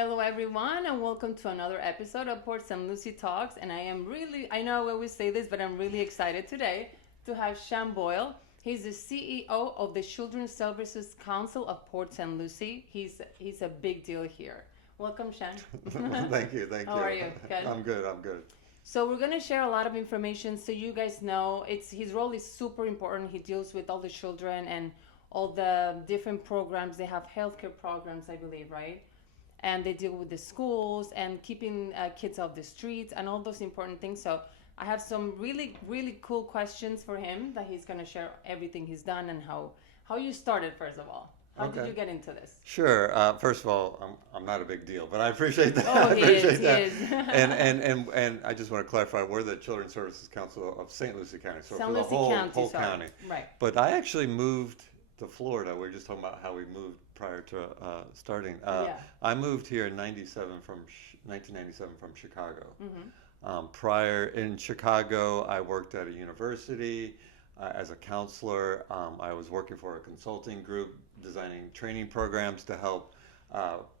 Hello, everyone, and welcome to another episode of Lucie Talks. And I know I always say this, but I'm really excited today to have Sean Boyle. He's the CEO of the Children's Services Council of Port St. Lucie. He's a big deal here. Welcome, Sean. Thank you, thank How you. are you? Good. I'm good. So we're gonna share a lot of information so you guys know it's his role is super important. He deals with all the children and all the different programs. They have healthcare programs, I believe, right? And they deal with the schools and keeping kids off the streets and all those important things. So I have some really cool questions for him that he's gonna share everything he's done and how you started first of all. How did Okay. you get into this? Sure. First of all, I'm not a big deal, but I appreciate that. Oh, I he is. appreciate He that. is. And I just want to clarify, we're the Children's Services Council of St. Lucie County, so St. for the Lucie whole County, whole sorry. county. Right. But I actually moved to Florida. We were just talking about how we moved prior to starting. Yeah. I moved here in '97 from 1997 from Chicago. Mm-hmm. Prior in Chicago, I worked at a university as a counselor. I was working for a consulting group designing training programs to help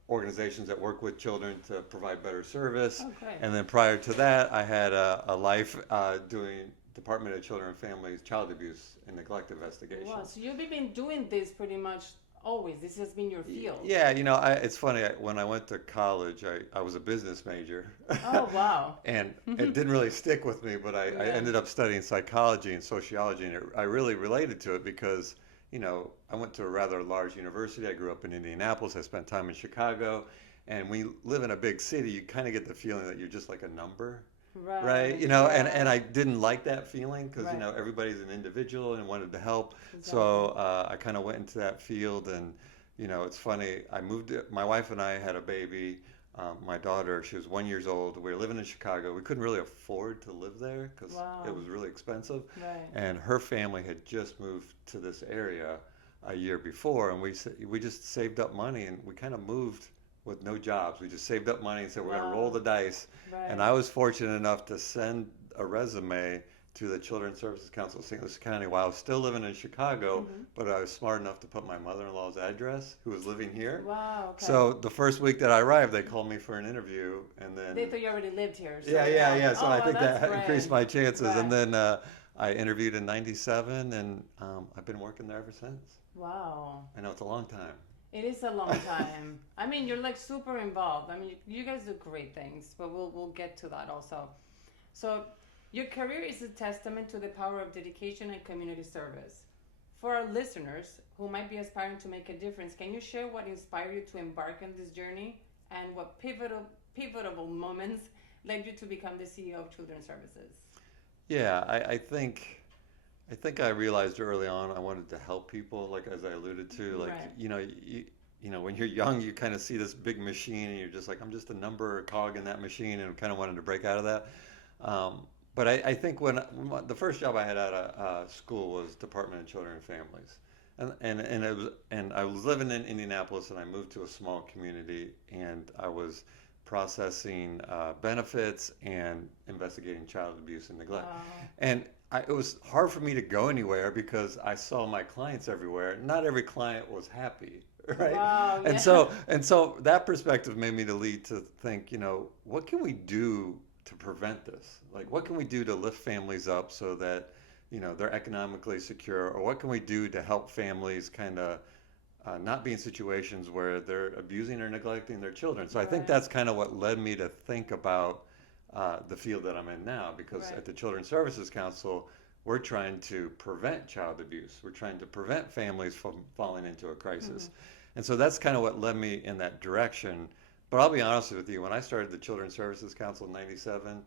organizations that work with children to provide better service. Oh, great. And then prior to that, I had a life doing Department of Children and Families child abuse and neglect investigations. Wow. So you've been doing this pretty much always. This has been your field. Yeah, it's funny. When I went to college, I was a business major. Oh, wow. And it didn't really stick with me, but I Yeah. ended up studying psychology and sociology, and I really related to it because, I went to a rather large university. I grew up in Indianapolis. I spent time in Chicago. And when you live in a big city, you kind of get the feeling that you're just like a number. Right, Yeah. and I didn't like that feeling because Right. everybody's an individual and wanted to help. Exactly. So I kind of went into that field, and it's funny. My wife and I had a baby. My daughter, she was 1 year old. We were living in Chicago. We couldn't really afford to live there because Wow. it was really expensive. Right. And her family had just moved to this area a year before, and we just saved up money, and we kind of moved with no jobs. We just saved up money and said we're going to roll the dice. Right. And I was fortunate enough to send a resume to the Children's Services Council of St. Lucie County while I was still living in Chicago, Mhm. but I was smart enough to put my mother-in-law's address, who was living here. Wow. Okay. So the first week that I arrived, they called me for an interview, and then They thought you already lived here. So yeah. So Oh, I well, think that's that great. increased my chances. Right. And then I interviewed in '97, and I've been working there ever since. Wow. I know it's a long time. It is a long time. I mean, you're like super involved. I mean, you guys do great things, but we'll get to that also. So, your career is a testament to the power of dedication and community service. For our listeners who might be aspiring to make a difference, can you share what inspired you to embark on this journey and what pivotal moments led you to become the CEO of Children's Services? Yeah, I think I realized early on I wanted to help people, like as I alluded to, like Right. when you're young, you kind of see this big machine, and you're just like, I'm just a number, a cog in that machine, and kind of wanted to break out of that. But I think the first job I had out of school was Department of Children and Families, and I was living in Indianapolis, and I moved to a small community, and I was processing benefits and investigating child abuse and neglect. Wow. And it was hard for me to go anywhere because I saw my clients everywhere. Not every client was happy, right? Wow, yeah. And so that perspective made me to lead to think, what can we do to prevent this? Like, what can we do to lift families up so that, they're economically secure, or what can we do to help families kind of not be in situations where they're abusing or neglecting their children? So I think Right. that's kind of what led me to think about the field that I'm in now, because Right. at the Children's Services Council, we're trying to prevent child abuse. We're trying to prevent families from falling into a crisis. Mm-hmm. And so that's kind of what led me in that direction. But I'll be honest with you, when I started the Children's Services Council in '97,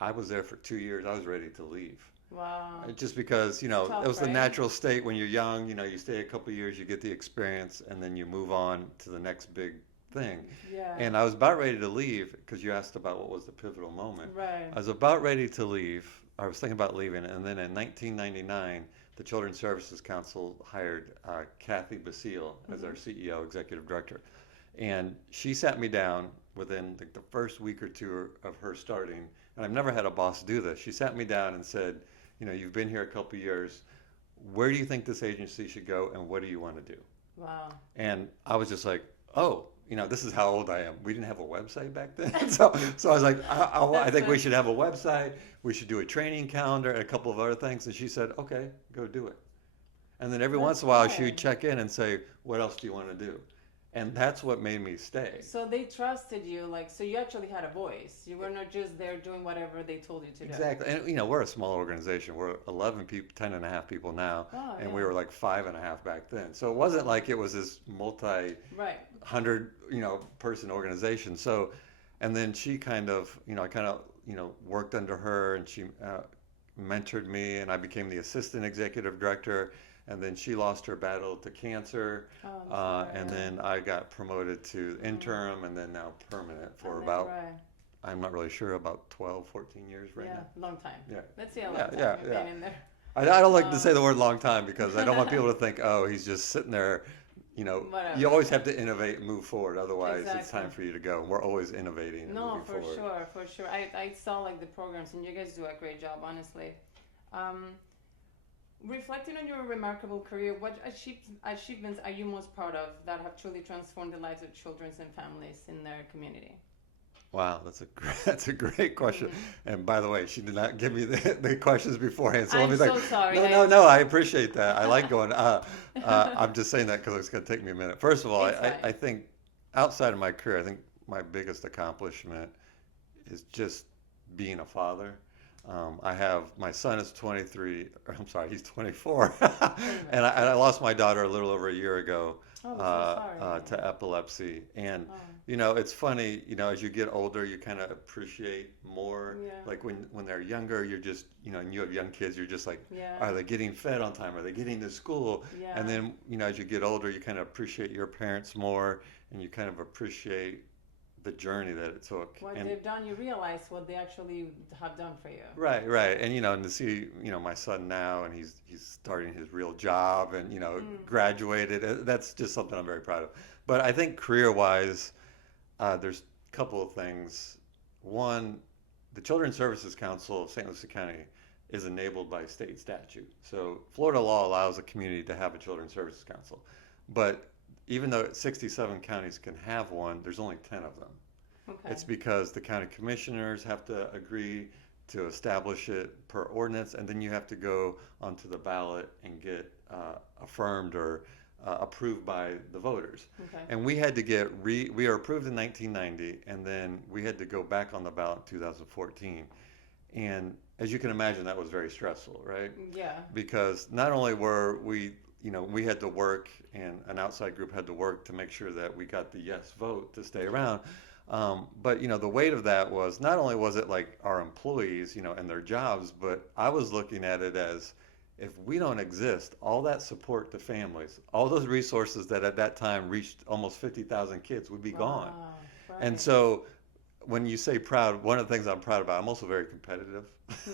I was there for 2 years. I was ready to leave. Wow. Just because, Tough, it was the right? natural state when you're young, you stay a couple years, you get the experience, and then you move on to the next big thing. Yeah. And I was about ready to leave, because you asked about what was the pivotal moment. Right. I was about ready to leave. I was thinking about leaving, and then in 1999, the Children's Services Council hired Kathy Basile as our CEO, executive director. And she sat me down within the first week or two of her starting, and I've never had a boss do this. She sat me down and said, you've been here a couple of years. Where do you think this agency should go, and what do you want to do? Wow. And I was just like, oh, this is how old I am. We didn't have a website back then. So I was like, I think we should have a website. We should do a training calendar and a couple of other things. And she said, okay, go do it. And then every once in a while, she would check in and say, what else do you want to do? And that's what made me stay. So they trusted you, like, so you actually had a voice. You were not just there doing whatever they told you to do. Exactly. And, we're a small organization. We're 11 people, 10 and a half people now. Oh, and yeah. we were like 5 and a half back then. So it wasn't like it was this Right. 100, person organization. So, and then she kind of, worked under her, and she mentored me, and I became the assistant executive director. And then she lost her battle to cancer, and then I got promoted to interim, and then now permanent for about, I'm not really sure, about 12, 14 years right now. Yeah, long time. Yeah. Let's see how long time you've been in there. I don't like to say the word long time because I don't want people to think, oh, he's just sitting there. Whatever. You always have to innovate and move forward. Otherwise, Exactly. It's time for you to go. We're always innovating and moving forward. For sure. I saw like the programs, and you guys do a great job, honestly. Reflecting on your remarkable career, what achievements are you most proud of that have truly transformed the lives of children and families in their community? Wow, that's a great question. And by the way, she did not give me the questions beforehand. So let me think. I'm so sorry. No, I appreciate that. I like going. I'm just saying that because it's going to take me a minute. First of all, I think outside of my career, I think my biggest accomplishment is just being a father. My son is 23, I'm sorry, he's 24. and I lost my daughter a little over a year ago to epilepsy. And, it's funny, as you get older, you kind of appreciate more. Yeah. Like when they're younger, you're just, and you have young kids, you're just like, Yeah. are they getting fed on time? Are they getting to school? Yeah. And then, as you get older, you kind of appreciate your parents more, and you kind of appreciate the journey that it took. What they've done, you realize what they actually have done for you. Right. And to see, my son now, and he's starting his real job, and graduated. That's just something I'm very proud of. But I think career-wise, there's a couple of things. One, the Children's Services Council of St. Lucie County is enabled by state statute. So Florida law allows a community to have a Children's Services Council, but even though 67 counties can have one, there's only 10 of them. Okay. It's because the county commissioners have to agree to establish it per ordinance, and then you have to go onto the ballot and get affirmed or approved by the voters. Okay. And we had to we were approved in 1990, and then we had to go back on the ballot in 2014. And as you can imagine, that was very stressful, right? Yeah. Because not only were we had to work, and an outside group had to work to make sure that we got the yes vote to stay around. But the weight of that was, not only was it like our employees, and their jobs, but I was looking at it as, if we don't exist, all that support to families, all those resources that at that time reached almost 50,000 kids would be gone. Right. And so when you say proud, one of the things I'm proud about, I'm also very competitive.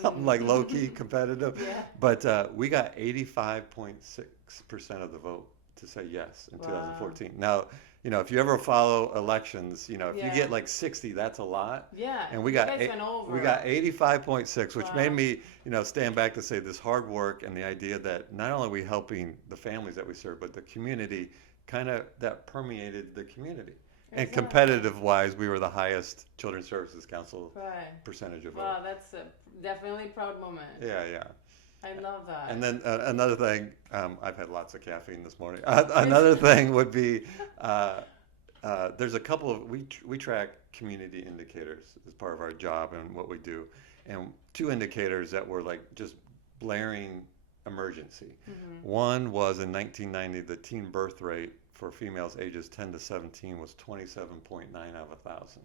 I'm like low-key competitive. Yeah. But we got 85.6% of the vote to say yes in 2014. Now, if you ever follow elections, if you get like 60, that's a lot. Yeah. And we got 85.6, which made me, stand back to say this hard work and the idea that not only are we helping the families that we serve, but the community, kind of that permeated the community. Exactly. And competitive-wise, we were the highest Children's Services Council percentage of vote. Wow, that's definitely a proud moment. Yeah. I love that. And then another thing, I've had lots of caffeine this morning. Another thing would be, there's a couple of, we track community indicators as part of our job and what we do. And 2 indicators that were like just blaring emergency. Mm-hmm. One was in 1990, the teen birth rate for females ages 10 to 17 was 27.9 out of 1,000.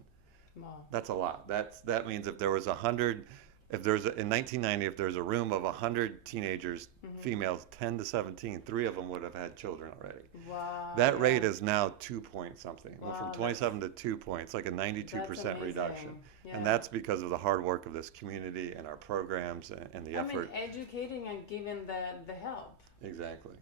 Wow. That's a lot. That means if there was 100, in 1990, if there's a room of 100 teenagers, females 10 to 17, 3 of them would have had children already. Wow. That rate is now 2 point something. Wow, Went from 27 to 2 points, like a 92% reduction. Yeah. And that's because of the hard work of this community and our programs and the effort. Educating and giving the help. Exactly.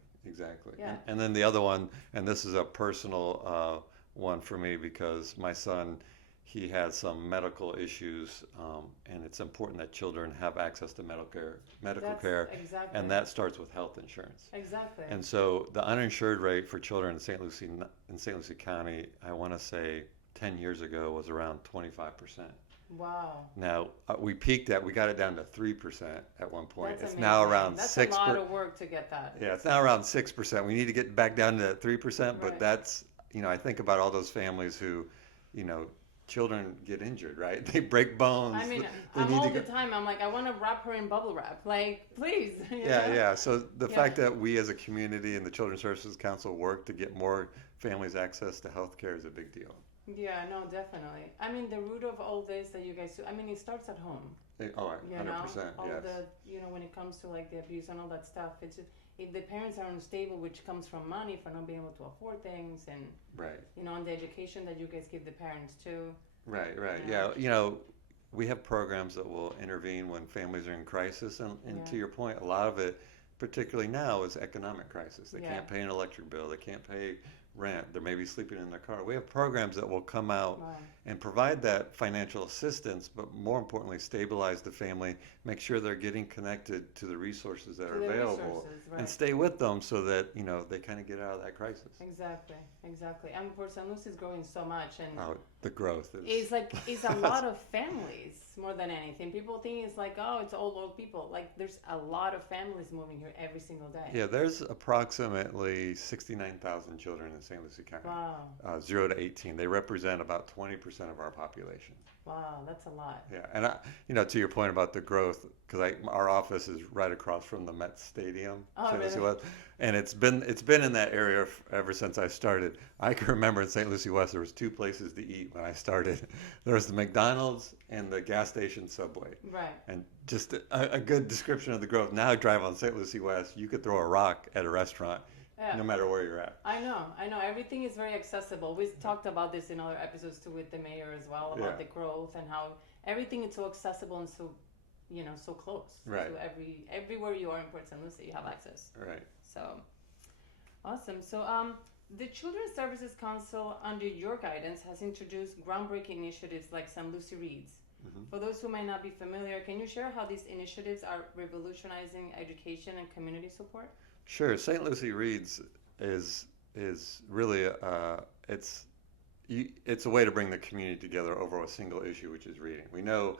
Yeah. And then the other one, and this is a personal one for me, because my son, he has some medical issues, and it's important that children have access to medical That's care, exactly. and that starts with health insurance. Exactly. And so the uninsured rate for children in St. Lucie County, I want to say 10 years ago was around 25%. Wow. Now we we got it down to 3% at one point. That's It's now amazing. around That's 6. a lot of work to get that. Yeah, it's now around 6%. We need to get back down to that 3%, but Right. that's, I think about all those families who, you know, children get injured, right? They break bones. I mean, they I'm need all to the time. I'm like, I want to wrap her in bubble wrap. Like, please. you Yeah, know? yeah. So the Yeah. fact that we as a community and the Children's Services Council work to get more families access to health care is a big deal. Yeah, no, definitely. I mean, the root of all this that you guys do, I mean, it starts at home. Oh, You 100%, know, all yes. the, when it comes to like the abuse and all that stuff, it's just, if the parents are unstable, which comes from money for not being able to afford things, and Right, and the education that you guys give the parents too. right, right. Yeah. Yeah, we have programs that will intervene when families are in crisis, and Yeah. to your point, a lot of it, particularly now, is economic crisis. They Yeah. can't pay an electric bill, they can't pay rent, they're maybe sleeping in their car. We have programs that will come out Wow. and provide that financial assistance, but more importantly, stabilize the family, make sure they're getting connected to the resources that To are the available, resources, right. and stay with them so that, they kind of get out of that crisis. Exactly, exactly. And for St. Lucie is growing so much, and Oh, the growth is. it's a lot of families more than anything. People think it's like, oh, it's all old people. Like, there's a lot of families moving here every single day. Yeah, there's approximately 69,000 children in St. Lucie County, Wow, 0 to 18. They represent about 20% of our population. wow, that's a lot. Yeah, and to your point about the growth, because our office is right across from the Met Stadium, Oh, St. Lucie really? West, and it's been in that area ever since I started. I can remember in St. Lucie West there was 2 places to eat when I started. There was the McDonald's and the gas station Subway, Right. and just a good description of the growth. Now I drive on St. Lucie West, you could throw a rock at a restaurant, Yeah. no matter where you're at. I know. Everything is very accessible. We talked about this in other episodes too with the mayor as well, about Yeah. the growth and how everything is so accessible and so, so close. Right. So everywhere you are in Port St. Lucie, you have access. Right. So, awesome. So, the Children's Services Council, under your guidance, has introduced groundbreaking initiatives like St. Lucie Reads. Mhm. For those who might not be familiar, can you share how these initiatives are revolutionizing education and community support? Sure. St. Lucie Reads is really it's a way to bring the community together over a single issue, which is reading. We know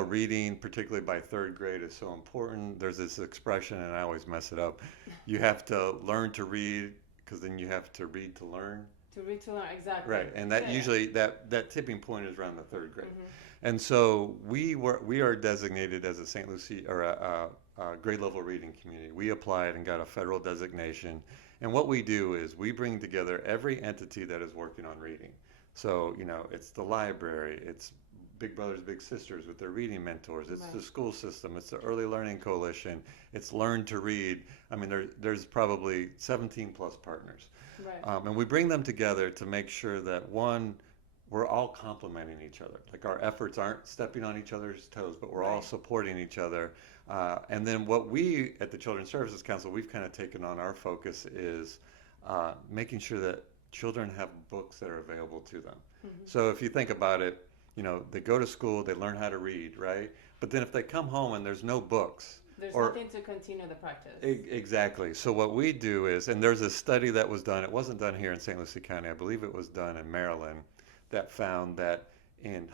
reading, particularly by 3rd grade, is so important. There's this expression, and I always mess it up. You have to learn to read, because then you have to read to learn. To read to learn, exactly. Right, and that Yeah. usually that tipping point is around the 3rd grade. Mhm. And so we are designated as a St. Lucie or a grade level reading community. We applied and got a federal designation. And what we do is we bring together every entity that is working on reading. So, it's the library, it's Big Brothers Big Sisters with their reading mentors, it's Right. the school system, it's the Early Learning Coalition, it's Learn to Read. I mean, there's probably 17 plus partners. Right. And we bring them together to make sure that, one, we're all complementing each other. Like, our efforts aren't stepping on each other's toes, but we're all Right. supporting each other. And then what we at the Children's Services Council, we've kind of taken on our focus is making sure that children have books that are available to them. Mhm. So if you think about it, they go to school, they learn how to read, right? But then if they come home and there's no books, There's or nothing to continue the practice. Exactly. So what we do is, and there's a study that was done, it wasn't done here in St. Lucie County, I believe it was done in Maryland, that found that in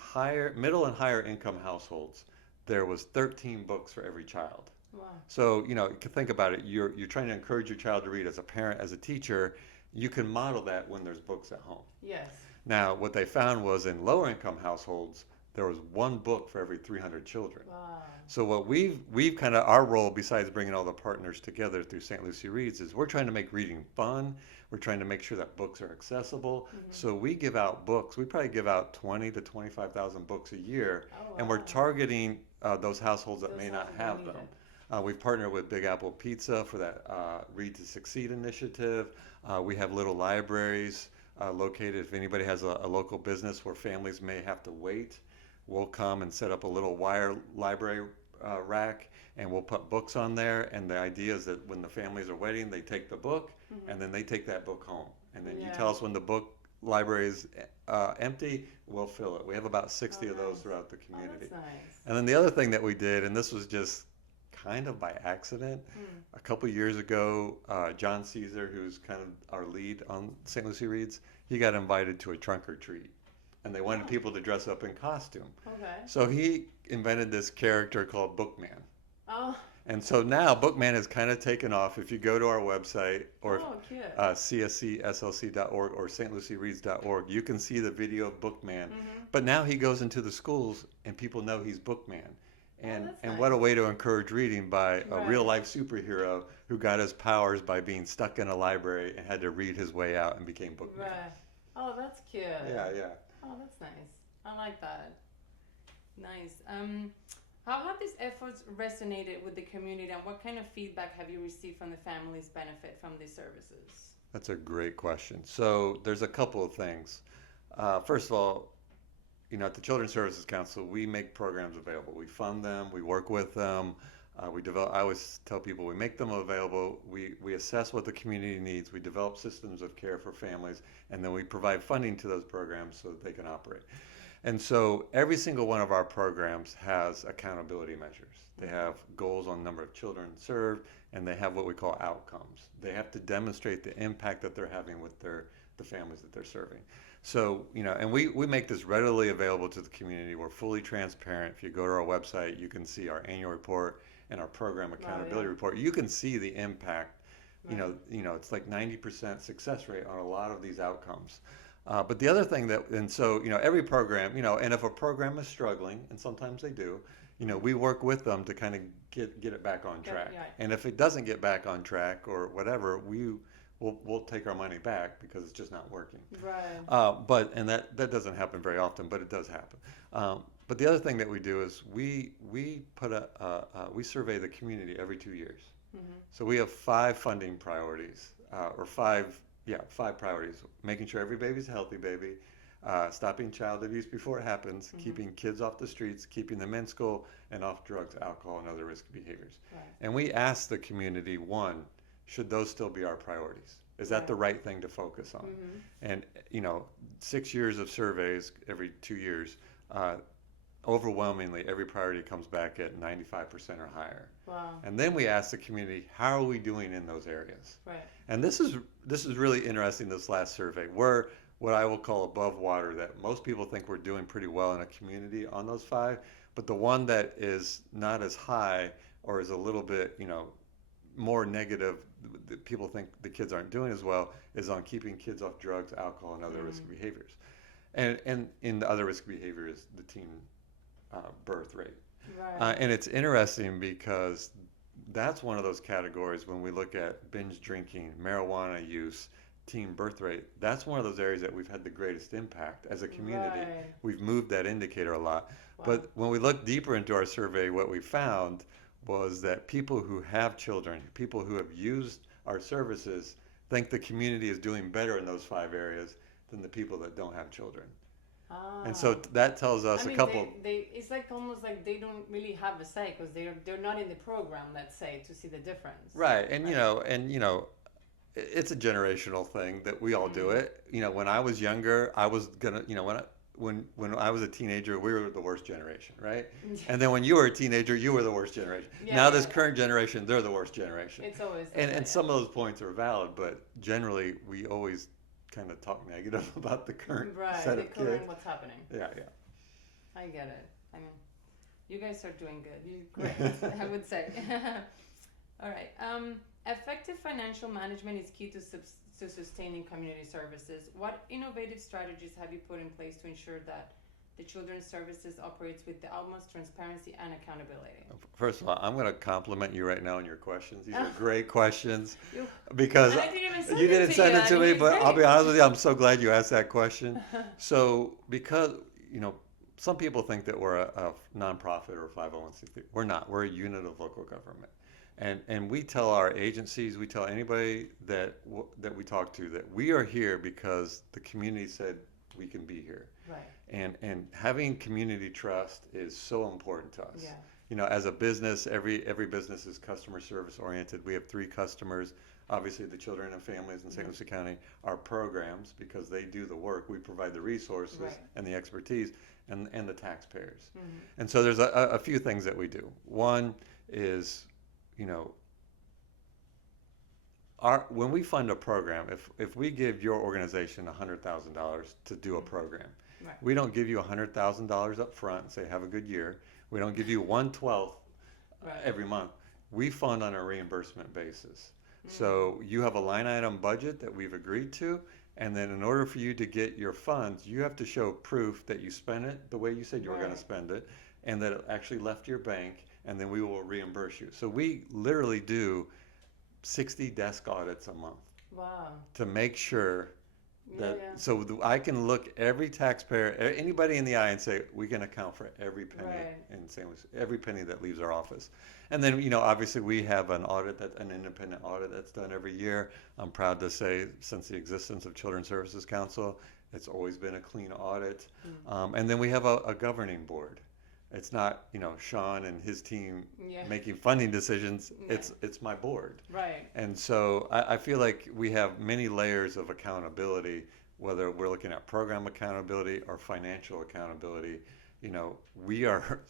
middle and higher income households, there was 13 books for every child. Wow. So, you can think about it, you're trying to encourage your child to read. As a parent, as a teacher, you can model that when there's books at home. Yes. Now, what they found was in lower income households, there was 1 book for every 300 children. Wow. So what we've kind of, our role, besides bringing all the partners together through St. Lucie Reads, is we're trying to make reading fun. We're trying to make sure that books are accessible. Mhm. So we give out books. We probably give out 20 to 25,000 books a year, Oh, and we're wow. targeting those households that Those may not households that have need them. it. We've partnered with Big Apple Pizza for that Read to Succeed initiative. We have little libraries located. If anybody has a local business where families may have to wait, we'll come and set up a little wire library rack, and we'll put books on there. And the idea is that when the families are waiting, they take the book, Mhm. and then they take that book home. And then you Yeah. tell us when the book libraries empty, we'll fill it. We have about 60 of those nice. throughout the Oh, community. that's nice. And then the other thing that we did, and this was just kind of by accident, Hmm. a couple years ago, John Caesar, who's kind of our lead on St. Lucie Reads, he got invited to a trunk or treat. And they wanted Oh, people to dress up in costume. okay. So he invented this character called Bookman. Oh, And so now Bookman has kind of taken off. If you go to our website or oh, cute. cscslc.org or stluciereads.org, you can see the video of Bookman. Mm-hmm. But now he goes into the schools and people know he's Bookman. And, that's and what a nice. way to encourage reading by a Right. real life superhero who got his powers by being stuck in a library and had to read his way out and became Bookman. Right. Oh, that's cute. Yeah, yeah. Oh, that's nice. I like that. Nice. How have these efforts resonated with the community, and what kind of feedback have you received from the families benefit from these services? That's a great question. So there's a couple of things. First of all, at the Children's Services Council, we make programs available. We fund them, we work with them, we develop. I always tell people we make them available. We assess what the community needs. We develop systems of care for families, and then we provide funding to those programs so that they can operate. And so every single one of our programs has accountability measures. They have goals on number of children served, and they have what we call outcomes. They have to demonstrate the impact that they're having with the families that they're serving. So, and we make this readily available to the community. We're fully transparent. If you go to our website, you can see our annual report and our program accountability report. You can see the impact. Right. It's like 90% success rate on a lot of these outcomes. But the other thing every program, and if a program is struggling, and sometimes they do, we work with them to kind of get it back on track. Yeah. And if it doesn't get back on track or whatever, we'll take our money back because it's just not working. Right. And that doesn't happen very often, but it does happen. But the other thing that we do is we survey the community every 2 years. Mm-hmm. So we have 5 funding priorities, or 5 priorities: making sure every baby's a healthy baby, stopping child abuse before it happens, Mm-hmm. keeping kids off the streets, keeping them in school, and off drugs, alcohol, and other risky behaviors. Right. And we ask the community, one, should those still be our priorities? Is that the right thing to focus on? Mm-hmm. And 6 years of surveys every 2 years, overwhelmingly every priority comes back at 95% or higher. Wow. And then we ask the community, how are we doing in those areas? Right. And this is really interesting, this last survey. We're what I will call above water, that most people think we're doing pretty well in a community on those 5, but the one that is not as high or is a little bit, more negative, that people think the kids aren't doing as well, is on keeping kids off drugs, alcohol, and other risky behaviors. And in the other risky behavior is the teen birth rate. Right. And it's interesting because that's one of those categories when we look at binge drinking, marijuana use, teen birth rate. That's one of those areas that we've had the greatest impact as a community. Right. We've moved that indicator a lot. Wow. But when we look deeper into our survey, what we found was that people who have children, people who have used our services, think the community is doing better in those 5 areas than the people that don't have children. And so that tells us a couple. It's like almost like they don't really have a say because they're not in the program, let's say, to see the difference. Right, and it's a generational thing that we all do it. When I was younger, I was gonna, when I was a teenager, we were the worst generation, right? And then when you were a teenager, you were the worst generation. Now this current generation, they're the worst generation. It's always and some of those points are valid, but generally we always kind of talk negative about the current set of kids. What's happening. Yeah. I get it. I mean, you guys are doing good. You're great, I would say. All right. Effective financial management is key to sustaining community services. What innovative strategies have you put in place to ensure that the Children's Services operates with the utmost transparency and accountability? First of all, I'm going to compliment you right now on your questions. These are great questions You because you didn't send it to me, but I'll be honest with you, I'm so glad you asked that question. So because, some people think that we're a nonprofit or a 501c3. We're not. We're a unit of local government. And we tell our agencies, we tell anybody that we talk to that we are here because the community said we can be here. Right. And having community trust is so important to us. Yeah. As a business, every business is customer service oriented. We have 3 customers. obviously the children and families in St. Lucie County, our programs, because they do the work, we provide the resources Right. and the expertise, and the taxpayers. Mm-hmm. And so there's a few things that we do. One is, you know, when we fund a program, if we give your organization $100,000 to do a program, Right. we don't give you $100,000 up front and say have a good year. We don't give you 1/12 Right. every month. We fund on a reimbursement basis. So you have a line item budget that we've agreed to, and then in order for you to get your funds, you have to show proof that you spent it the way you said you were going to Right. spend it, and that it actually left your bank, and then we will reimburse you. So we literally do 60 desk audits a month Wow. to make sure that, Yeah. so I can look every taxpayer, anybody in the eye and say, we can account for every penny Right. in St. Louis, every penny that leaves our office. And then, you know, obviously we have an audit, an independent audit that's done every year. I'm proud to say, since the existence of Children's Services Council, it's always been a clean audit. And then we have a governing board. It's not, you know, Sean and his team Yeah. making funding decisions. Yeah. It's my board. Right. And so I feel like we have many layers of accountability, whether we're looking at program accountability or financial accountability. You know, we are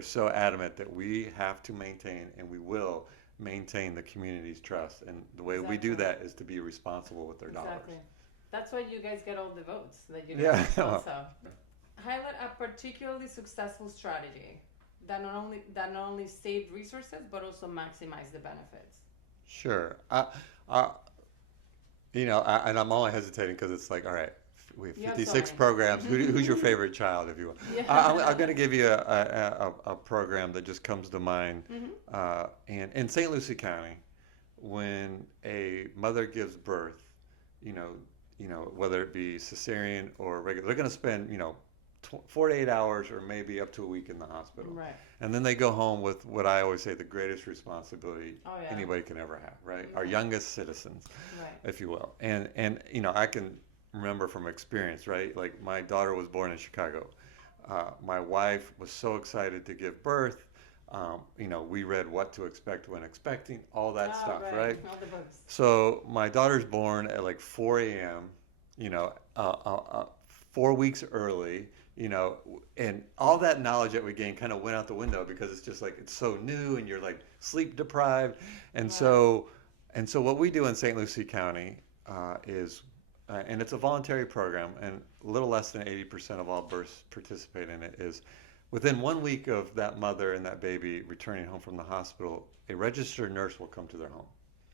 so adamant that we have to maintain, and we will maintain, the community's trust. And the way we do Exactly. that is to be responsible with their dollars. Exactly. That's why you guys get all the votes that you Yeah. get. Also, highlight a particularly successful strategy that not only saved resources but also maximized the benefits. Sure. You know, and I'm only hesitating because it's like, all right, we have You have 56 so many. programs. Who's your favorite child, if you will? Yeah. I'm going to give you a program that just comes to mind. And in St. Lucie County, when a mother gives birth, you know, whether it be cesarean or regular, they're going to spend, you know, 4 to 8 hours or maybe up to a week in the hospital. Right. And then they go home with what I always say the greatest responsibility Oh, yeah. anybody can ever have, right? Our Mhm. youngest citizens, Right. if you will. And you know, I can remember from experience, right? Like my daughter was born in Chicago. My wife was so excited to give birth. You know, we read What to Expect When Expecting, all that stuff, right? All the books. So my daughter's born at like 4 a.m., you know, 4 weeks early, you know, and all that knowledge that we gained kind of went out the window because it's just like, it's so new and you're like sleep deprived. And so what we do in St. Lucie County is, and it's a voluntary program, and a little less than 80% of all births participate in it, is within 1 week of that mother and that baby returning home from the hospital, a registered nurse will come to their home.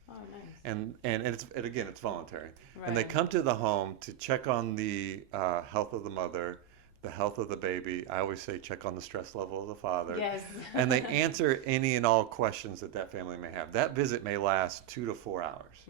Oh, nice. And again, it's voluntary. Right. And they come to the home to check on the health of the mother, the health of the baby. I always say check on the stress level of the father. Yes. And they answer any and all questions that family may have. That visit may last 2 to 4 hours.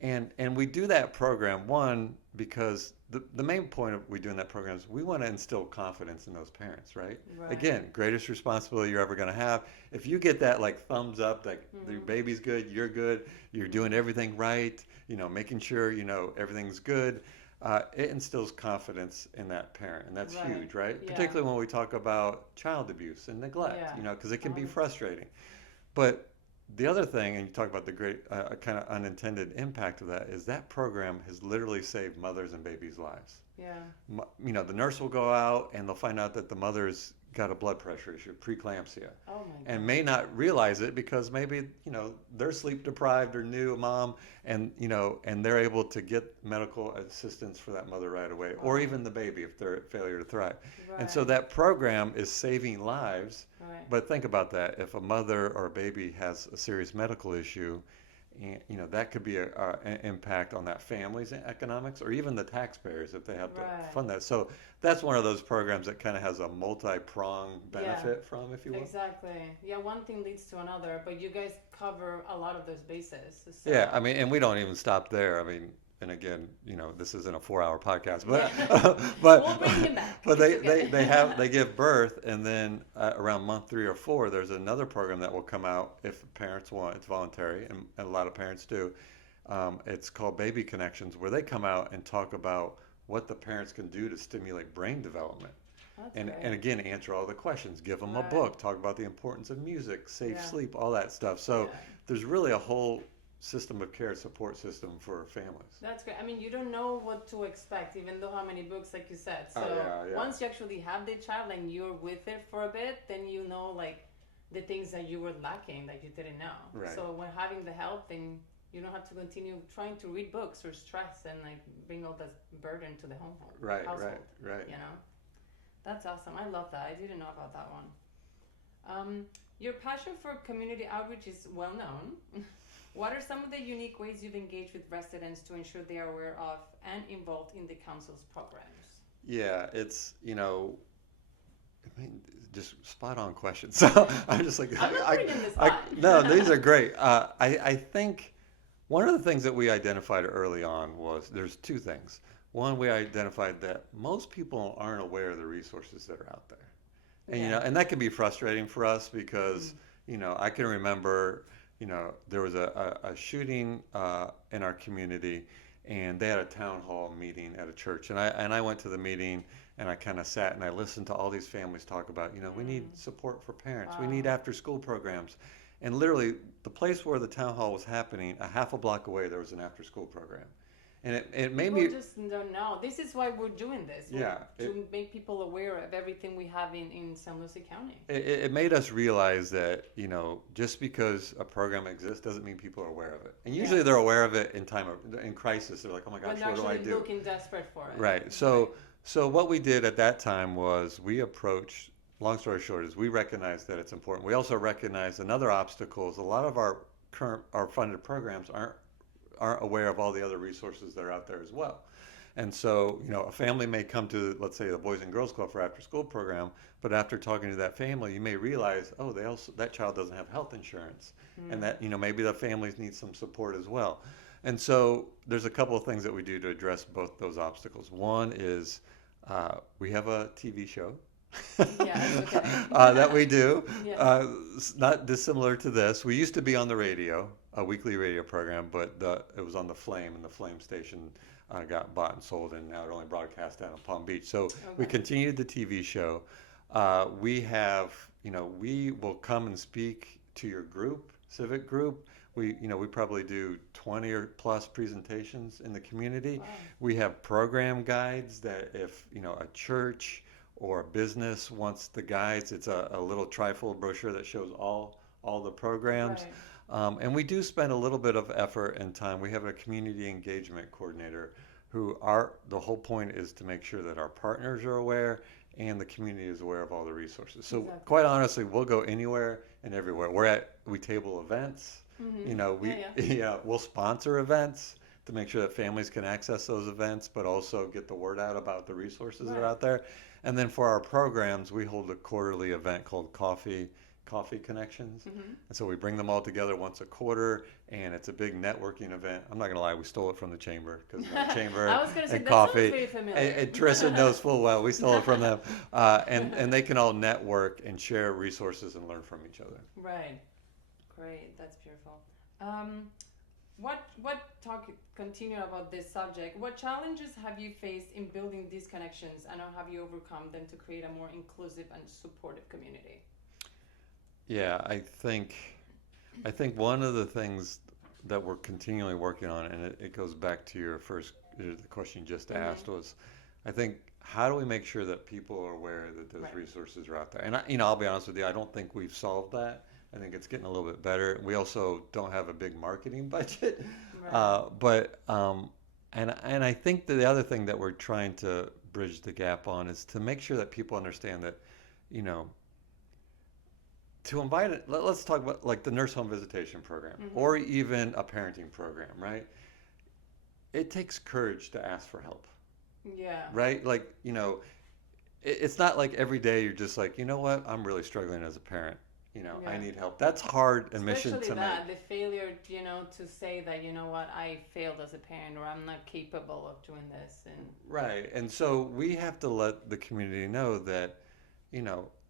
And we do that program, one, because the main point of we doing that program is we want to instill confidence in those parents, right? Right. Again, greatest responsibility you're ever going to have. If you get that like thumbs up, like your baby's good, you're doing everything right, you know, making sure, you know, everything's good, it instills confidence in that parent. And that's Right. huge, right? Yeah. Particularly when we talk about child abuse and neglect, Yeah. you know, because it can be 100%. frustrating. But the other thing, and you talk about the great kind of unintended impact of that, is that program has literally saved mothers and babies' lives. Yeah. You know, the nurse will go out and they'll find out that the mother's got a blood pressure issue, preeclampsia, Oh my God. and may not realize it because maybe, you know, they're sleep deprived or new mom, and, you know, and they're able to get medical assistance for that mother right away, or even the baby if they're at failure to thrive. And so Right. that program is saving lives. Right. But think about that. If a mother or a baby has a serious medical issue, and, you know, that could be an impact on that family's economics or even the taxpayers if they have to Right. fund that. So that's one of those programs that kind of has a multi-pronged benefit from, if you will. Exactly. Yeah, one thing leads to another, but you guys cover a lot of those bases. So. Yeah, I mean, and we don't even stop there. I mean, and again, you know, this isn't a 4-hour podcast, but We'll bring him back. but It's okay. they give birth, and then around month 3 or 4, there's another program that will come out if parents want. It's voluntary, and a lot of parents do. It's called Baby Connections, where they come out and talk about what the parents can do to stimulate brain development. That's And great. again, answer all the questions, give them a Right. book, talk about the importance of music, safe Yeah. sleep, all that stuff. So Yeah. there's really a whole system of care support system for families. That's great. I mean, you don't know what to expect, even though how many books, like you said. So Yeah. once you actually have the child and you're with it for a bit, then you know like the things that you were lacking that you didn't know. Right. So when having the help, then you don't have to continue trying to read books or stress and like bring all this burden to the household. Right. You know, that's awesome. I love that. I didn't know about that one. Your passion for community outreach is well known. What are some of the unique ways you've engaged with residents to ensure they are aware of and involved in the council's programs? Yeah, it's, I mean, just spot on questions. So I'm just like, I'm not putting in the spot. no, these are great. I think one of the things that we identified early on was there's two things. One, we identified that most people aren't aware of the resources that are out there. And, and that can be frustrating for us because, I can remember, there was a shooting in our community, and they had a town hall meeting at a church. And I went to the meeting, and I kind of sat and I listened to all these families talk about, we need support for parents. We need after school programs. And literally, the place where the town hall was happening, a half a block away, there was an after school program. And it made me... People just don't know. This is why we're doing this. To make people aware of everything we have in San Lucie County. It made us realize that, just because a program exists doesn't mean people are aware of it. And usually they're aware of it in crisis. They're like, oh my gosh, what do I do? When looking desperate for it. Right. So what we did at that time was we approached, long story short, is we recognized that it's important. We also recognized another obstacle is a lot of our funded programs aren't aware of all the other resources that are out there as well. And so, a family may come to, let's say, the Boys and Girls Club for after school program, but after talking to that family, you may realize, oh, that child doesn't have health insurance, and that, maybe the families need some support as well. And so there's a couple of things that we do to address both those obstacles. One is we have a TV show that we do, not dissimilar to this. We used to be on the radio, a weekly radio program, but it was on the Flame, and the Flame station got bought and sold, and now it only broadcasts down in Palm Beach. So we continued the TV show. We have, we will come and speak to your group, civic group. We probably do 20 or plus presentations in the community. Wow. We have program guides that if, a church or a business wants the guides, it's a little trifold brochure that shows all the programs. Right. And we do spend a little bit of effort and time. We have a community engagement coordinator the whole point is to make sure that our partners are aware and the community is aware of all the resources. So quite honestly, we'll go anywhere and everywhere. We table events. We'll sponsor events to make sure that families can access those events, but also get the word out about the resources that are out there. And then for our programs, we hold a quarterly event called Coffee Connections. And so we bring them all together once a quarter, and it's a big networking event. I'm not going to lie, we stole it from the chamber, because the chamber I was gonna say, and that coffee. sounds very familiar. And Teresa knows full well, we stole it from them. And they can all network and share resources and learn from each other. Right. Great. That's beautiful. Continue about this subject. What challenges have you faced in building these connections, and how have you overcome them to create a more inclusive and supportive community? Yeah, I think one of the things that we're continually working on, and it goes back to the question you just asked, was I think, how do we make sure that people are aware that those resources are out there? And I'll be honest with you, I don't think we've solved that. I think it's getting a little bit better. We also don't have a big marketing budget, and I think that the other thing that we're trying to bridge the gap on is to make sure that people understand that, to invite it. Let's talk about like the nurse home visitation program, or even a parenting program, right? It takes courage to ask for help. Yeah. Right? Like, it's not like every day you're just like, you know what, I'm really struggling as a parent. I need help. That's hard admission to make. Especially the failure, to say that, you know what, I failed as a parent, or I'm not capable of doing this. Right. And so we have to let the community know that,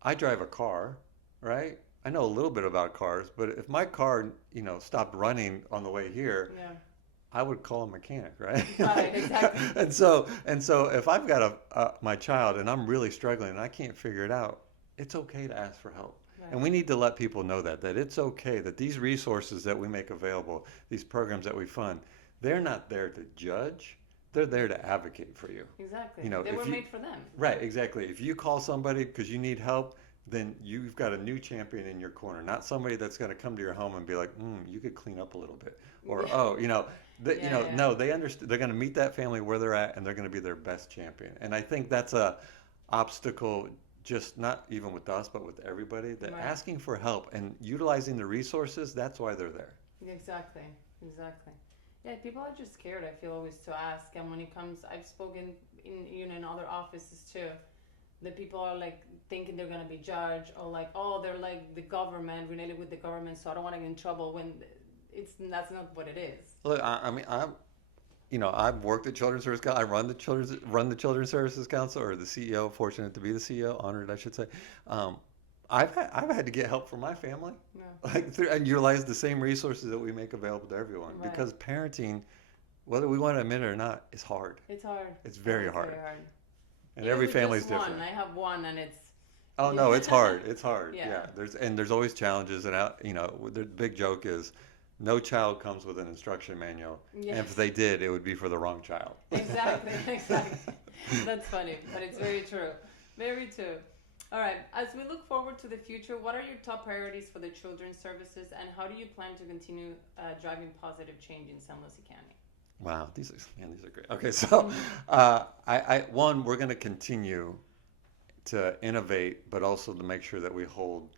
I drive a car, right? I know a little bit about cars, but if my car, stopped running on the way here, I would call a mechanic, right? Right, exactly. and so if I've got my child and I'm really struggling and I can't figure it out, it's okay to ask for help. And Right. we need to let people know that it's okay, that these resources that we make available, these programs that we fund, they're not there to judge. They're there to advocate for you. Exactly. You know, They were if you, made for them. right, exactly. If you call somebody because you need help, then you've got a new champion in your corner, not somebody that's going to come to your home and be like, you could clean up a little bit, or Yeah. oh, Yeah, yeah. no, they understand. They're going to meet that family where they're at, and they're going to be their best champion. And I think that's a obstacle, just not even with us, but with everybody. That Right. asking for help and utilizing the resources, that's why they're there. Exactly. Exactly. Yeah, people are just scared, I feel, always to ask. And when it comes, I've spoken in other offices too. The people are like thinking they're gonna be judged, or like, oh, they're like the government, related with the government, so I don't want to get in trouble. When that's not what it is. Look, I mean, I've worked at Children's Service Council. I run the Children's Services Council, or the CEO. Fortunate to be the CEO, honored, I should say. Um, I've had to get help from my family, Yeah. like and utilize the same resources that we make available to everyone. Right. Because parenting, whether we want to admit it or not, is hard. It's hard. It's very It's hard, very hard. and Even every with family's just different. one, I have one, and it's Oh no, it's hard. It's hard. Yeah. Yeah. There's always challenges, and the big joke is, no child comes with an instruction manual, and yes. if they did, it would be for the wrong child. Exactly, exactly. That's funny, but it's very true. Very true. All right, as we look forward to the future, what are your top priorities for the children's services, and how do you plan to continue driving positive change in San Lucie County? Wow, these are great. Okay, so we're going to continue to innovate, but also to make sure that we hold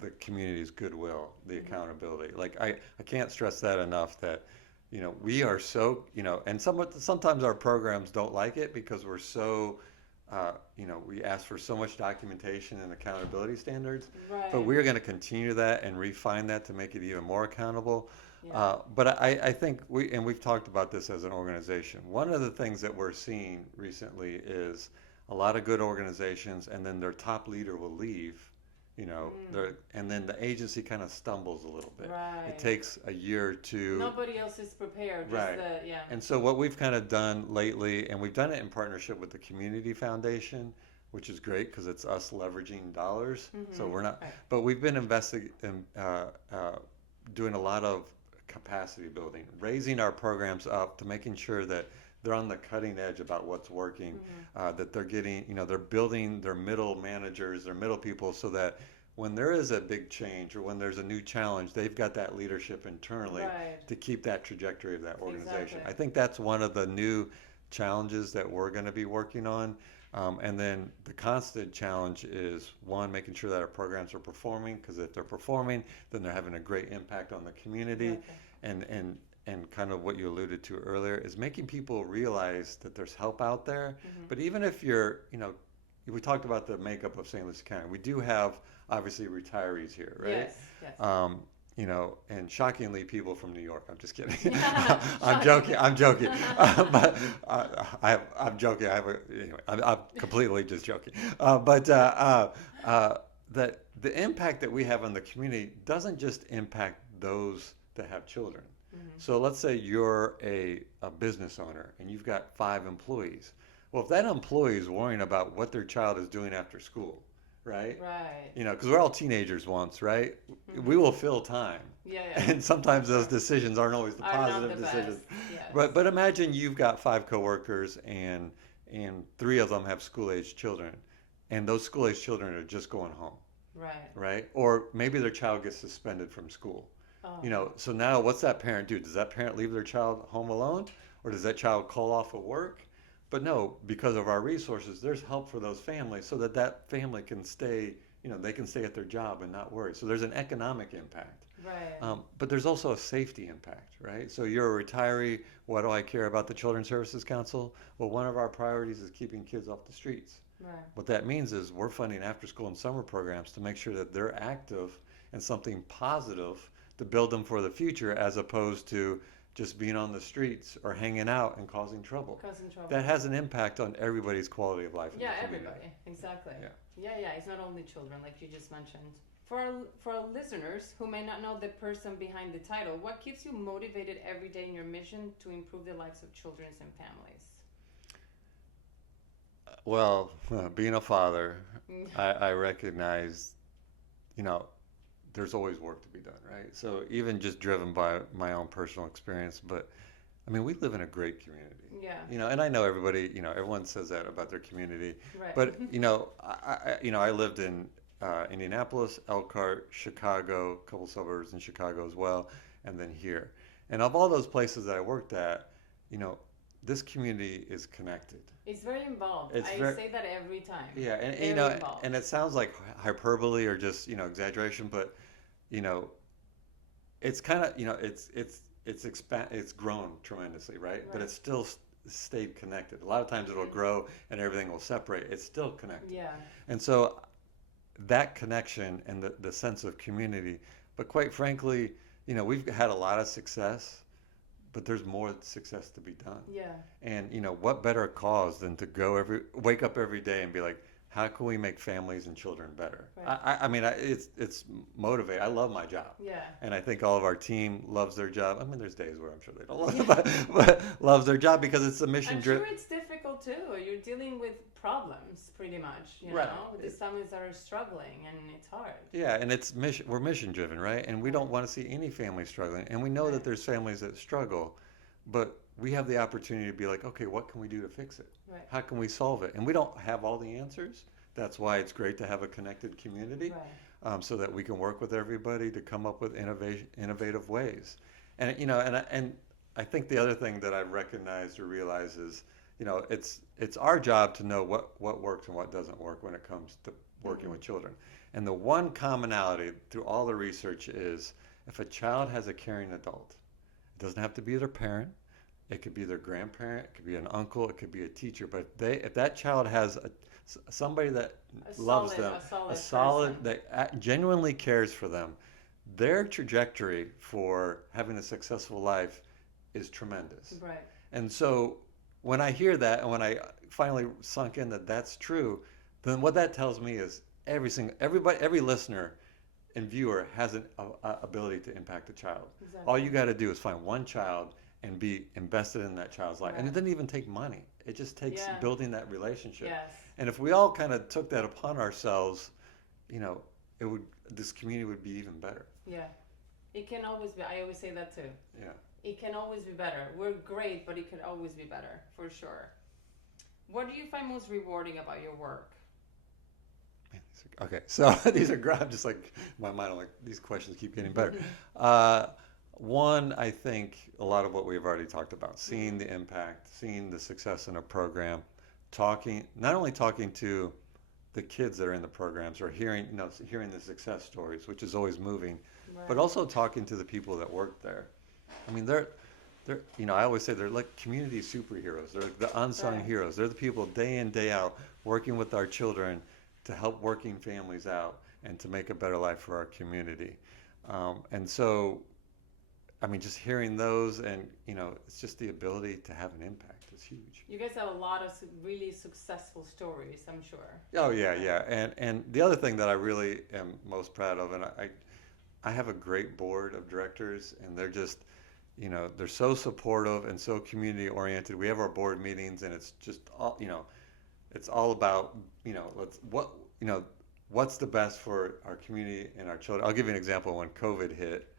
the community's goodwill, the accountability. Like I can't stress that enough, that we are so, and sometimes our programs don't like it because we're so we ask for so much documentation and accountability standards, Right. but we're going to continue that and refine that to make it even more accountable. Yeah. But I think we've talked about this as an organization. One of the things that we're seeing recently is a lot of good organizations, and then their top leader will leave, and then the agency kind of stumbles a little bit. Right. It takes a year or two. Nobody else is prepared. Just Right. yeah. And so what we've kind of done lately, and we've done it in partnership with the Community Foundation, which is great because it's us leveraging dollars. So we're not, Right. but we've been investing in doing a lot of capacity building, raising our programs up to making sure that they're on the cutting edge about what's working, that they're getting, they're building their middle managers, their middle people, so that when there is a big change or when there's a new challenge, they've got that leadership internally Right. to keep that trajectory of that organization. Exactly. I think that's one of the new challenges that we're going to be working on. And then the constant challenge is, one, making sure that our programs are performing, because if they're performing, then they're having a great impact on the community. Exactly. And kind of what you alluded to earlier is making people realize that there's help out there. But even if you're, we talked about the makeup of St. Lucie County. We do have obviously retirees here, right? Yes. And shockingly, people from New York. I'm just kidding. Yeah, I'm joking. But I'm joking. I'm completely just joking. That the impact that we have on the community doesn't just impact those that have children. So let's say you're a business owner and you've got 5 employees. Well, if that employee is worrying about what their child is doing after school, right? Right. Because we're all teenagers once, right? We will fill time. Yeah. And sometimes those decisions aren't always the Are not positive the decisions. best. Yes. But imagine you've got 5 coworkers and 3 of them have school-aged children, and those school-aged children are just going home, Right. right? Or maybe their child gets suspended from school. Oh. So now what's that parent do? Does that parent leave their child home alone, or does that child call off of work? But no, because of our resources, there's help for those families so that family can stay, they can stay at their job and not worry. So there's an economic impact. Right. But there's also a safety impact, right? So you're a retiree. What do I care about the Children's Services Council? Well, one of our priorities is keeping kids off the streets. Right. What that means is we're funding after school and summer programs to make sure that they're active and something positive to build them for the future, as opposed to just being on the streets or hanging out and causing trouble. That has an impact on everybody's quality of life. Yeah, everybody. Exactly. Yeah. It's not only children, like you just mentioned. For our listeners who may not know the person behind the title, what keeps you motivated every day in your mission to improve the lives of children and families? Well, being a father, I recognize, you know, there's always work to be done, right? So even just driven by my own personal experience, but I mean, we live in a great community. Yeah. You know, and I know everybody, you know, everyone says that about their community, Right. but I lived in Indianapolis, Elkhart, Chicago, a couple suburbs in Chicago as well, and then here. And of all those places that I worked at, you know, this community is connected. It's very involved. It's I very, say that every time. yeah, and you Very know, involved. and it sounds like hyperbole or just, you know, exaggeration, but you know, it's kind of, you know, it's grown tremendously, right? But Right. it's still stayed connected. A lot of times it'll grow and everything will separate. It's still connected. Yeah. And so that connection and the sense of community, but quite frankly, you know, we've had a lot of success, but there's more success to be done. Yeah. And you know, what better cause than to wake up every day and be like, how can we make families and children better? Right. I mean, it's motivating. I love my job. Yeah. And I think all of our team loves their job. I mean, there's days where I'm sure they don't love it, but loves their job because it's a mission I'm driven. sure it's difficult too. You're dealing with problems pretty much, you Right. know, with these families that are struggling, and it's hard. Yeah, and we're mission driven, right? And we don't want to see any family struggling. And we know Right. that there's families that struggle, but we have the opportunity to be like, okay, what can we do to fix it? Right. How can we solve it? And we don't have all the answers. That's why it's great to have a connected community, Right. so that we can work with everybody to come up with innovative ways. And you know, and I think the other thing that I've recognized or realized is, you know, it's our job to know what works and what doesn't work when it comes to working with children. And the one commonality through all the research is if a child has a caring adult, it doesn't have to be their parent. It could be their grandparent. It could be an uncle. It could be a teacher. But if that child has somebody that loves them, a solid person. that genuinely cares for them, their trajectory for having a successful life is tremendous. Right. And so when I hear that, and when I finally sunk in that that's true, then what that tells me is every listener and viewer has an ability to impact a child. Exactly. All you got to do is find one child and be invested in that child's life. And it Right. doesn't even take money. It just takes Yeah. building that relationship. Yes. And if we all kind of took that upon ourselves, you know, this community would be even better. Yeah. It can always be. I always say that too. Yeah. It can always be better. We're great, but it could always be better, for sure. What do you find most rewarding about your work? Okay, so these are I'm just like my mind. I'm like these questions keep getting better. One, I think a lot of what we've already talked about, seeing the impact, seeing the success in a program, not only talking to the kids that are in the programs or hearing the success stories, which is always moving, Right. but also talking to the people that work there. I mean, they're you know, I always say they're like community superheroes. They're the unsung Right. heroes. They're the people day in, day out working with our children to help working families out and to make a better life for our community. And so, I mean, just hearing those and, you know, it's just the ability to have an impact is huge. You guys have a lot of really successful stories, I'm sure. Oh, yeah, yeah. And the other thing that I really am most proud of, and I have a great board of directors, and they're just, you know, they're so supportive and so community oriented. We have our board meetings, and it's just all, you know, it's all about, you know, what's the best for our community and our children. I'll give you an example. When COVID hit,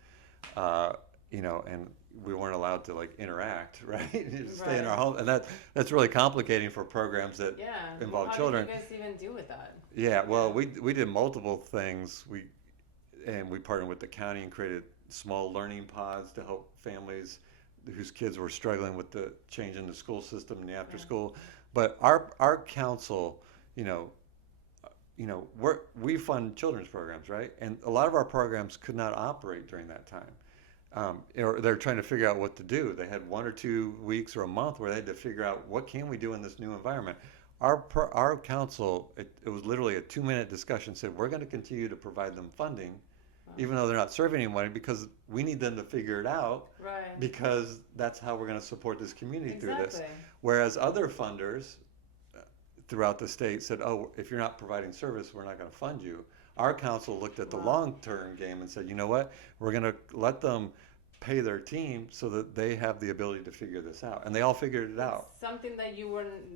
you know, and we weren't allowed to like interact, right? You just stay in our home, and that's really complicating for programs that Yeah. involve children. How did you guys even deal with that? Yeah, well, we did multiple things. We partnered with the county and created small learning pods to help families whose kids were struggling with the change in the school system and the after school. But our council, you know, we fund children's programs, right? And a lot of our programs could not operate during that time. Or they're trying to figure out what to do. They had 1 or 2 weeks or a month where they had to figure out what can we do in this new environment. Our council, it was literally a 2-minute discussion, said we're going to continue to provide them funding, even though they're not serving any money, because we need them to figure it out, Right. because that's how we're going to support this community through this. Exactly. Whereas other funders throughout the state said, oh, if you're not providing service, we're not going to fund you. Our council looked at the long-term game and said, you know what, we're going to let them pay their team so that they have the ability to figure this out. And they all figured it out. Something that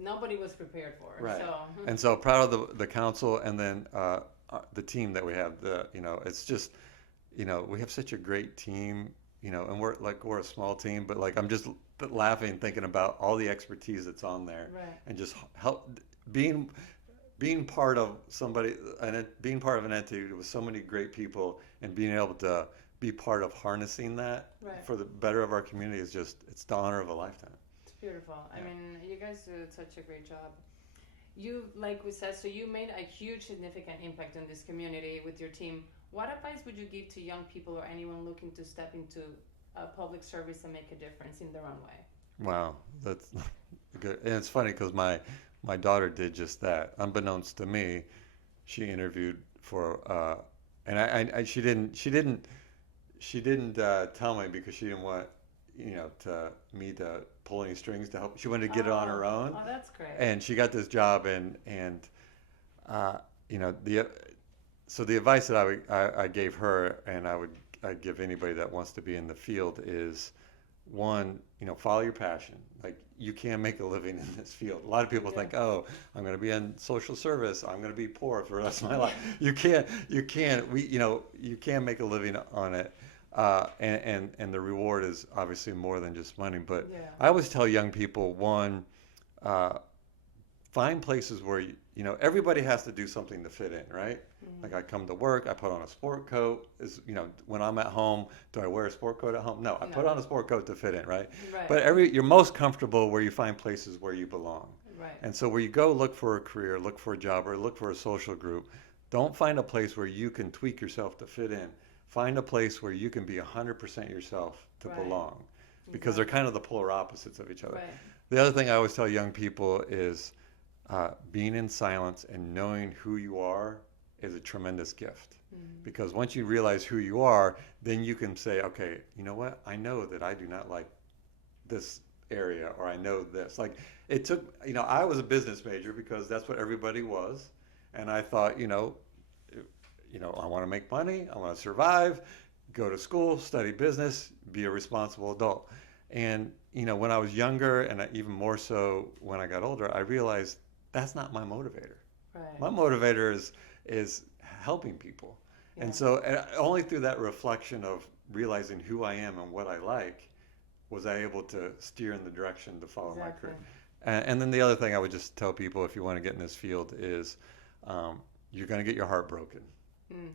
nobody was prepared for. Right. So. And so proud of the council, and then the team that we have. It's just, we have such a great team, and we're a small team, but like I'm just laughing thinking about all the expertise that's on there, Right. and just help being part of being part of an entity with so many great people, and being able to be part of harnessing that Right. for the better of our community it's the honor of a lifetime. It's beautiful. Yeah. I mean, you guys do such a great job. You, like we said, so you made a huge, significant impact in this community with your team. What advice would you give to young people or anyone looking to step into public service and make a difference in their own way? Wow, that's good. And it's funny because my daughter did just that. Unbeknownst to me, she interviewed for, and she didn't tell me because she didn't want, me to pull any strings to help. She wanted to get it on her own. Oh, that's great. And she got this job, and so the advice that I gave her, and I'd give anybody that wants to be in the field is, one, follow your passion. Like, you can make a living in this field. A lot of people think, oh, I'm going to be in social service, I'm going to be poor for the rest of my life. You can't. You can make a living on it. And the reward is obviously more than just money. But I always tell young people, one, find places where everybody has to do something to fit in, right? Mm-hmm. Like, I come to work, I put on a sport coat. When I'm at home, do I wear a sport coat at home? No, I put on a sport coat to fit in, right? Right. But you're most comfortable where you find places where you belong. Right. And so where you go look for a career, look for a job, or look for a social group, don't find a place where you can tweak yourself to fit in. Find a place where you can be 100% yourself to belong, because they're kind of the polar opposites of each other. Right. The other thing I always tell young people is being in silence and knowing who you are is a tremendous gift. Mm-hmm. Because once you realize who you are, then you can say, okay, you know what? I know that I do not like this area, or I know this. Like, it took, I was a business major because that's what everybody was. And I thought, I want to make money, I want to survive, go to school, study business, be a responsible adult. And, when I was younger, and even more so when I got older, I realized that's not my motivator. Right. My motivator is helping people. Yeah. And so only through that reflection of realizing who I am and what I like was I able to steer in the direction to follow my career. And then the other thing I would just tell people, if you want to get in this field, is you're going to get your heart broken.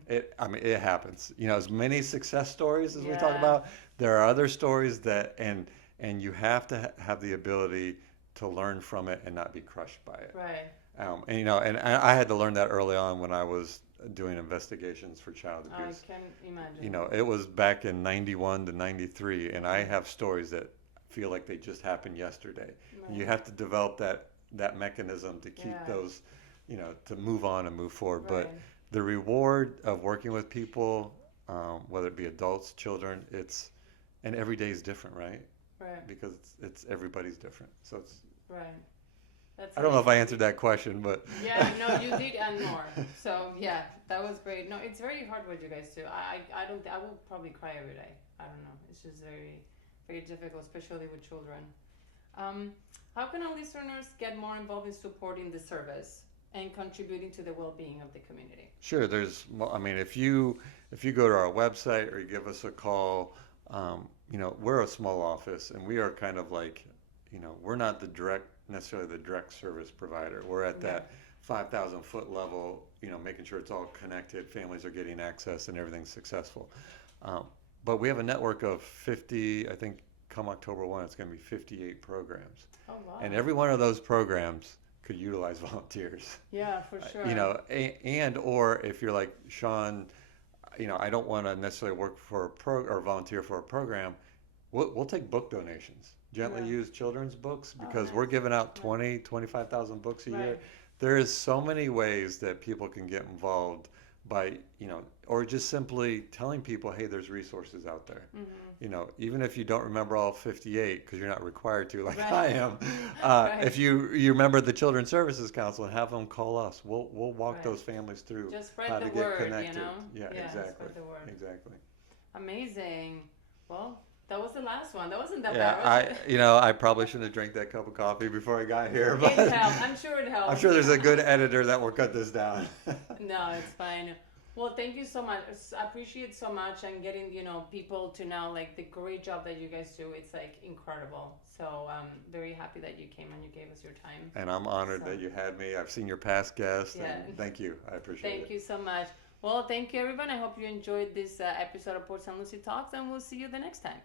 It happens. As many success stories as we talk about, there are other stories that, and you have to have the ability to learn from it and not be crushed by it. Right. And I had to learn that early on when I was doing investigations for child abuse. I can imagine. It was back in 91 to 93, and I have stories that feel like they just happened yesterday. Right. You have to develop that mechanism to keep those, to move on and move forward. Right. But the reward of working with people, whether it be adults, children, and every day is different, right? Right. Because it's everybody's different. So it's right. I don't know if I answered that question, but yeah, no, you did and more. So yeah, that was great. No, it's very hard what you guys do. I will probably cry every day. I don't know. It's just very, very difficult, especially with children. How can our listeners get more involved in supporting the service and contributing to the well-being of the community? Sure. If you go to our website or you give us a call, we're a small office, and we are kind of like, we're not necessarily the direct service provider. We're at that 5,000 foot level, making sure it's all connected, families are getting access, and everything's successful. But we have a network of 50, I think come October 1, it's going to be 58 programs. Oh, wow. And every one of those programs could utilize volunteers. Yeah, for sure. Or if you're like, Sean, I don't want to necessarily work for or volunteer for a program, we'll take book donations. Gently used children's books, because we're giving out 25,000 books a year. There is so many ways that people can get involved by, or just simply telling people, hey, there's resources out there. Mm-hmm. Even if you don't remember all 58, because you're not required to, like I am. If you remember the Children's Services Council, and have them call us. We'll walk those families through how to get connected. Yeah, exactly. Spread the word. Exactly. Amazing. Well, that was the last one. That wasn't that bad. I probably shouldn't have drank that cup of coffee before I got here. But it helped. I'm sure it helped. I'm sure there's a good editor that will cut this down. No, it's fine. Well, thank you so much. I appreciate so much and getting, people to know like the great job that you guys do. It's like incredible. So I'm very happy that you came and you gave us your time. And I'm honored So, that you had me. I've seen your past guests, yeah. and thank you. I appreciate Thank it. you so much. Well, thank you everyone. I hope you enjoyed this episode of Port St. Lucie Talks, and we'll see you the next time.